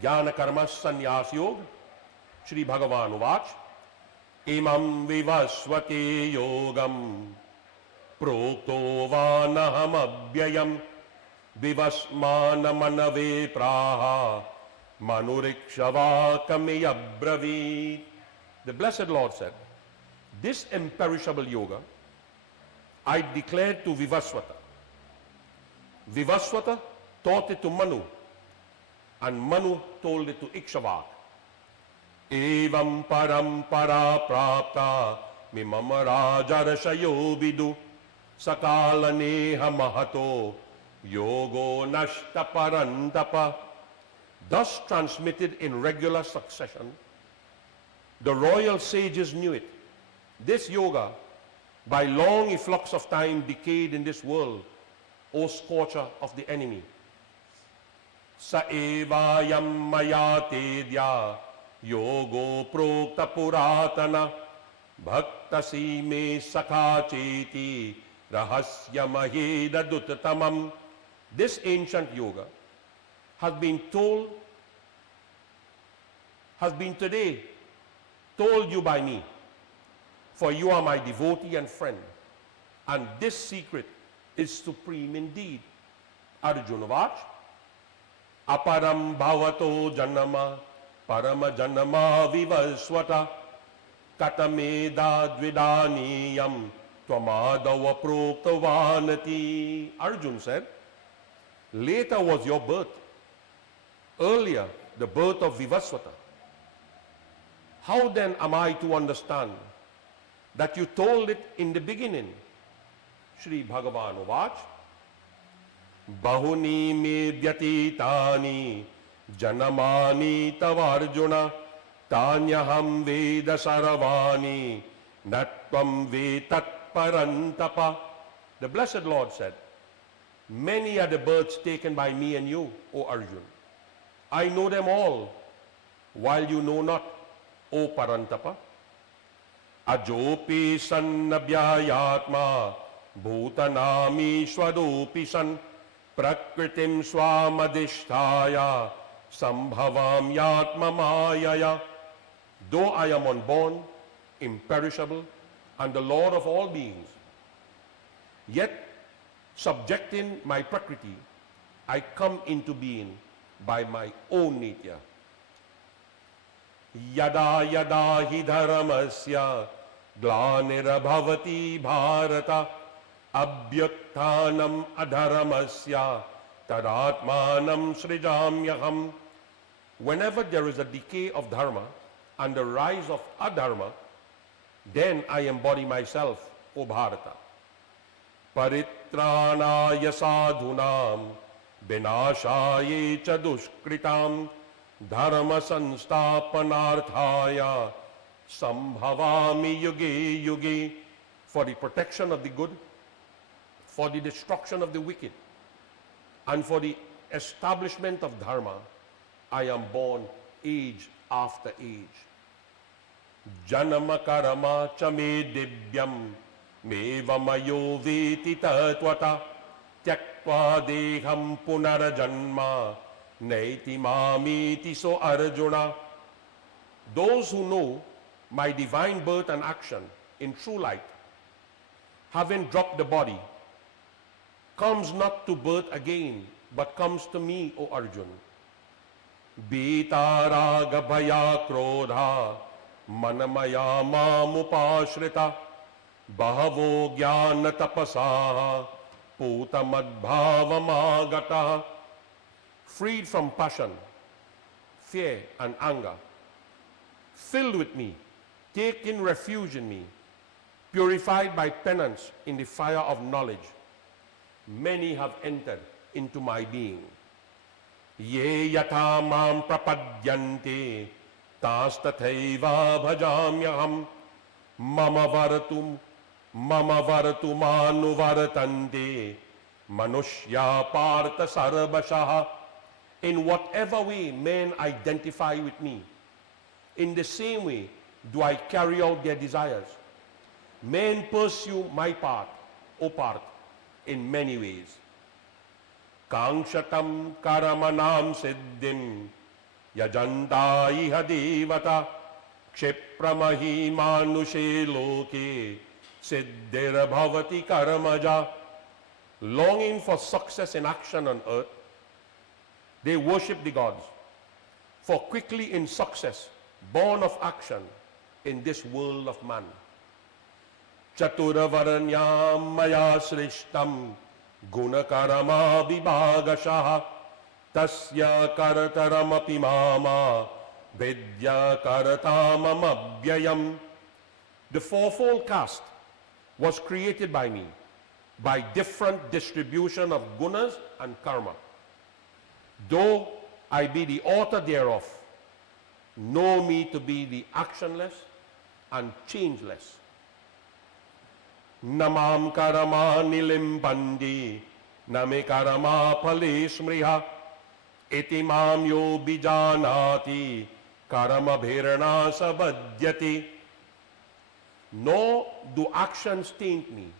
ज्ञान कर्म संन्यास योग श्री भगवान उवाच इमं विवस्वते योगम प्रोक्तो वानहमव्ययम् विवस्मानमनवे प्राह manurikshavakamiyabravit. The blessed Lord said, this imperishable yoga I declared to Vivaswata. Vivaswata taught it to Manu, and Manu told it to Ikshvak. Evam parampara prapta mimam rajarashayo vidu sakalaneha mahato yogo nashta parantapa. Thus transmitted in regular succession, the royal sages knew it. This yoga, by long efflux of time, decayed in this world, O scorcher of the enemy. Sa evayam mayatedya yogo prokta puratana bhaktasi me sakhacheti rahasya maheda duttatamam. This ancient yoga has been today told you by me, for you are my devotee and friend, and this secret is supreme indeed. Arjuna Vach, aparam bhavato janama parama janama vivaswata katameda dvidaniyam tvamadava proktavanati. Arjuna said, later was your birth, earlier the birth of Vivaswata. How then am I to understand that you told it in the beginning? Shri Bhagavan Uvach, Bahuni me vyatitani janamani tavarjuna tanyaham veda saravani natvam vetat parantapa. The blessed Lord said, many are the births taken by me and you, O Arjuna. I know them all, while you know not, O Parantapa. Ajopi sannabhyayatma bhutanami swadopi san prakritim swamadisthaya sambhavam yatma mayaya. Though I am unborn, imperishable, and the Lord of all beings, yet subjecting my prakriti, I come into being by my own nature. Yada yada hi dharamasya glanirabhavati bharata abhyaktanam adharamasya tadatmanam srijamyaham. Whenever there is a decay of dharma and the rise of adharma, then I embody myself, O Bharata. Paritranaya sadhunam vinashaye cha dushkritam dharma sanstapanarthaya sambhavami yuge yuge. For the protection of the good, for the destruction of the wicked, and for the establishment of dharma, I am born age after age. Janama karama cha me divyam mevamayo veti tatvata tyaktva deham punarajanma naiti mamiti so Arjuna. Those who know my divine birth and action in true light, having dropped the body, comes not to birth again, but comes to me, O Arjun. Bhita raga bhaya krodha manamaya mamupashrita bahavo jnana tapasaha putamadbhavamagata. Freed from passion, fear and anger, filled with me, taking refuge in me, purified by penance in the fire of knowledge, many have entered into my being. Ye yata mam prapadyante tas tathaiva bhajamyaham mama varatu manuvartante manushya partha sarvashaha. In whatever way men identify with me, in the same way do I carry out their desires. Men pursue my path, O Partha, in many ways. Kangshatam karamanam siddhim yajanta iha devata kshipramahi manushe loke siddhira bhavati karamaja. Longing for success in action on earth, they worship the gods. For quickly in success, born of action in this world of man. Chaturvaranyam maya srishtam gunakarama vibhagashaha tasya kartaramapi mama vidya karatamamabhyayam. The fourfold caste was created by me by different distribution of gunas and karma. Though I be the author thereof, know me to be the actionless and changeless. Namam karama nilimbandi name karama phale smriha iti mam yo bijanati karama bherana sabhadyati. Nor do actions taint me,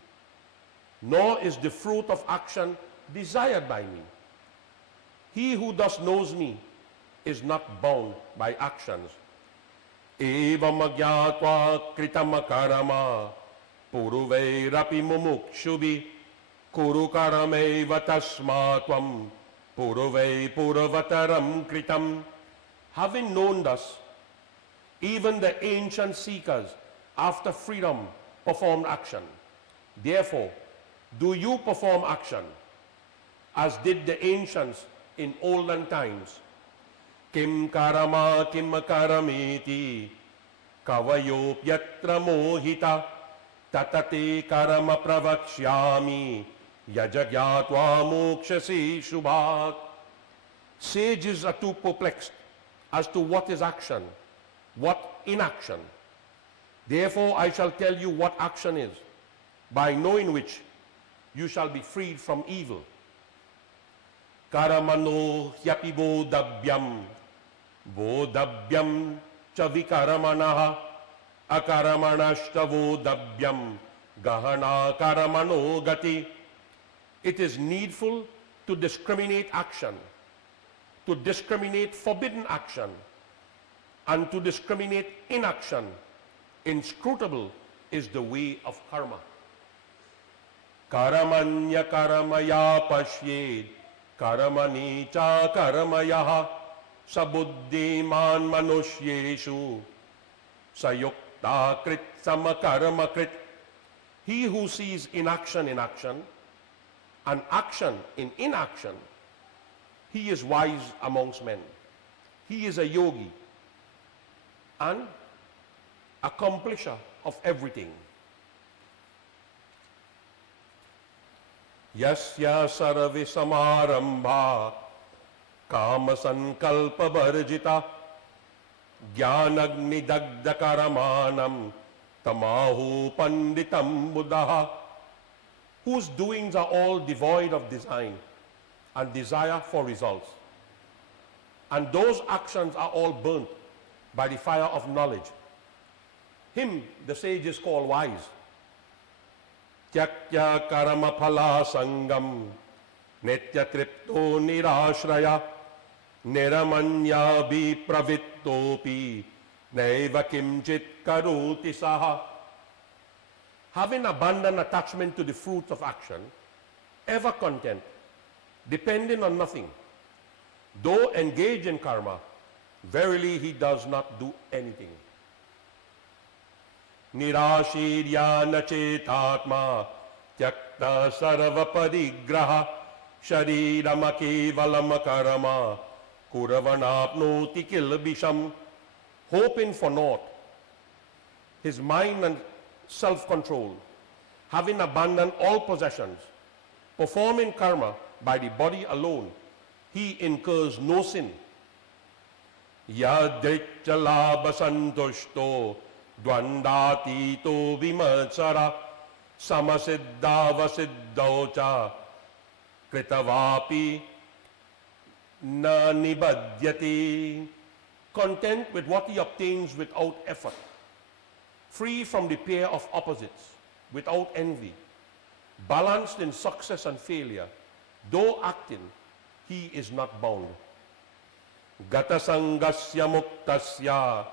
nor is the fruit of action desired by me. He who thus knows me is not bound by actions. Evam agyatva kritama karama puruvairapi mumukshubi kuru karameva tasmatvam puruvai purvataram kritam. Having known thus, even the ancient seekers after freedom performed action. Therefore, do you perform action as did the ancients in olden times. Kim karama kim karameti kavayopyatra mohita tatate karama pravakshyami yajagyatva mokshasi shubhat. Sages are too perplexed as to what is action, what inaction. Therefore I shall tell you what action is, by knowing which you shall be freed from evil. Karamano hyapi bodhabyam cha vikaramanaha akaramanashta bodhabyam gahana karamano gati. It is needful to discriminate action, to discriminate forbidden action, and to discriminate inaction. Inscrutable is the way of karma. Karamanya karamaya pashyed karamani cha karamayaha sabuddhiman manushyeshu sayukta krit samakarma krit. He who sees inaction in action and action in inaction, he is wise amongst men. He is a yogi and accomplisher of everything. Yasya sarve samarambha kama sankalpa varjita jnanagni dagda karamanam tamahu panditam buddha. Whose doings are all devoid of design and desire for results, and those actions are all burnt by the fire of knowledge. Him the sages call wise. Tyakya karama phala sangam netya tripto nirashraya niramanya vipravittopi Naiva kimchit karoti saha. Having abandoned attachment to the fruit of action, ever content, depending on nothing, though engaged in karma, verily he does not do anything. Nirashirya nachetatma tyakta sarva parigraha shariramakevalam karama kuravanapnoti kilbisham. Hoping for naught, his mind and self-control, having abandoned all possessions, performing karma by the body alone, he incurs no sin. Yadrichalabha santushto dvandatito vimatsara samasiddhava siddhaucha kritavapi na nibadhyati. Content with what he obtains without effort, free from the pair of opposites, without envy, balanced in success and failure, though acting, he is not bound. Gata sangasya muktasya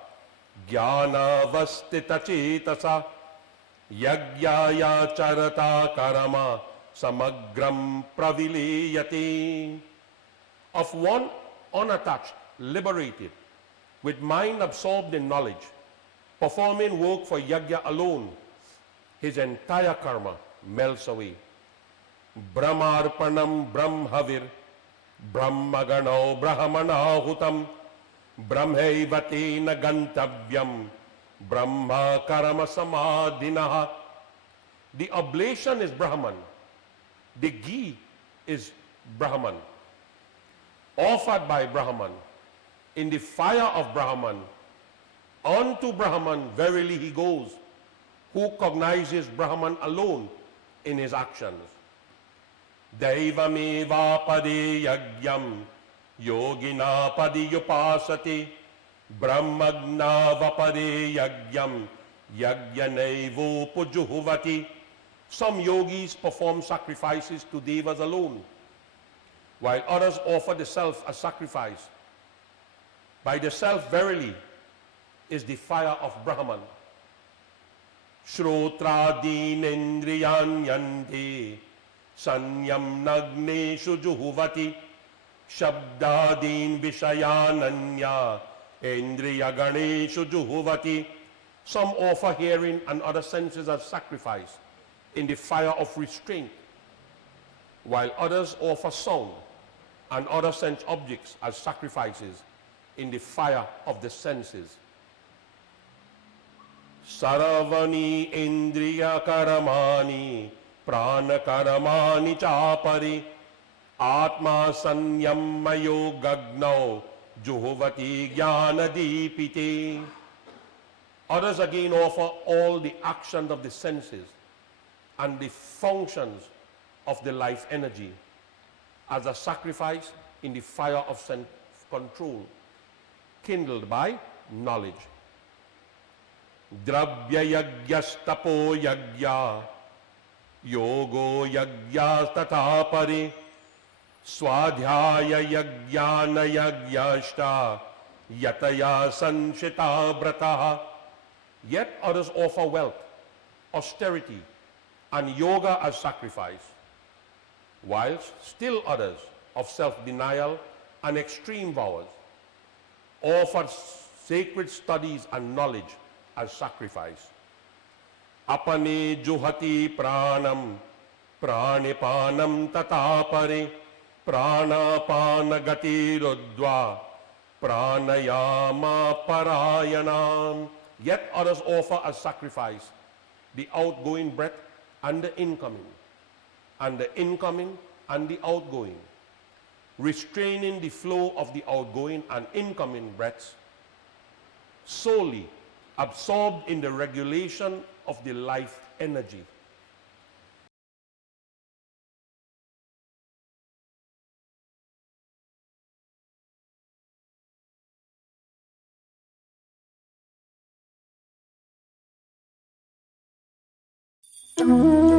jnana vastita cetasa yagyaya charata karama samagram pravileyate. Of one unattached, liberated, with mind absorbed in knowledge, performing work for yajna alone, his entire karma melts away. Brahmarpanam brahmhavir brahmaganau brahmanahutam brahmaivatena gantavyam brahma karama samadhinaha. The oblation is Brahman. The ghee is Brahman, offered by Brahman, in the fire of Brahman. Unto Brahman verily he goes, who cognizes Brahman alone in his actions. Daivameva pade yagyam yogina padi upasati brahmagnava pade yagyam yagyanaivo pujuhuvati. Some yogis perform sacrifices to devas alone, while others offer the self as sacrifice. By the self verily is the fire of Brahman. Shrotradin indriyan yanti sanyam nagneshu juhuvati shabdadin vishayananya indriya ganeshu juhuvati. Some offer hearing and other senses as sacrifice in the fire of restraint, while others offer sound and other sense objects as sacrifices in the fire of the senses. Saravani indriya karamani prana karamani chapari atma sanyammayo gagnau juhuvati jnana dipite. Others again offer all the actions of the senses and the functions of the life energy as a sacrifice in the fire of self-control, kindled by knowledge. Dravya yagyastapo yagya yogo yagya tatapari swadhyaya yagyana yagyashta yataya sanshita brataha. Yet others offer wealth, austerity, and yoga as sacrifice, whilst still others of self-denial and extreme vows offer sacred studies and knowledge as sacrifice. Apane juhati pranam pranipanam tatapare pranapana gati rudva pranayama parayanam. Yet others offer as sacrifice the outgoing breath and the incoming and the outgoing, restraining the flow of the outgoing and incoming breaths, solely absorbed in the regulation of the life energy. Mm-hmm.